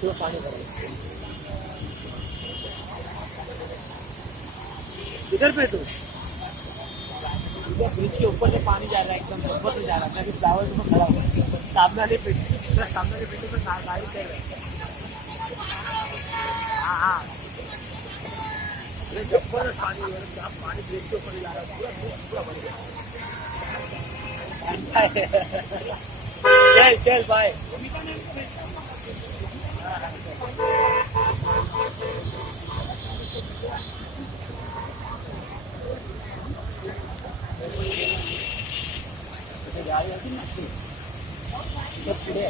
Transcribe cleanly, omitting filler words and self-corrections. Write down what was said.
पूरा पानी भरा है। इधर पे तो इधर ब्रिज के ऊपर से पानी जा रहा है, एकदम ऊपर से जा रहा है। मैं अभी फ्लावर में खड़ा हूँ, सामने वाले पेड़ पे गाड़ी चल रहा है। हाँ हाँ, जबरदस्त पानी है, जहाँ पानी ब्रिज के ऊपर जा रहा है, पूरा ब्रिज पूरा भर गया। चल चल बाय। गाड़ी आती ना, इधर पुढे